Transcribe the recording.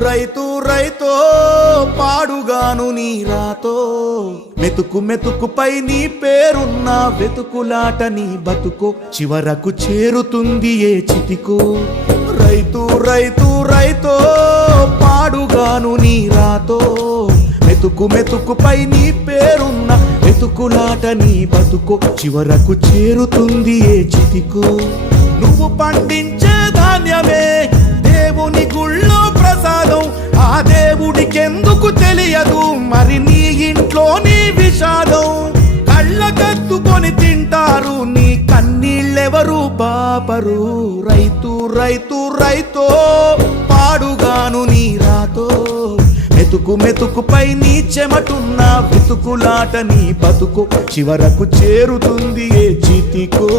రైతు రైతో పాడుగాను నీ రాతో మెతుకు మెతుకుపై నీ పేరున్న వెతుకులాట నీ బతుకో చివరకు చేరుతుంది ఏ చితికో రైతు రైతు రైతో పాడుగాను నీ రాతో మెతుకు మెతుకుపై నీ పేరున్న వెతుకులాట నీ బతుకో చివరకు చేరుతుంది ఏ చితికో నువ్వు పండించే ధాన్యమే దేవుని గుళ్ళో ప్రసాదం ఆ దేవుడికెందుకు తెలియదు మరి నీ ఇంట్లో నీ విషాదం కళ్ళకత్తుకొని తింటారు నీ కన్నీళ్ళెవరు పాపరు రైతు రైతు రైతో పాడుగాను నీ రాతో మెతుకు మెతుకుపై నీ చెమటున్న వెతుకులాట నీ బతుకు చివరకు చేరుతుంది ఏ చితికో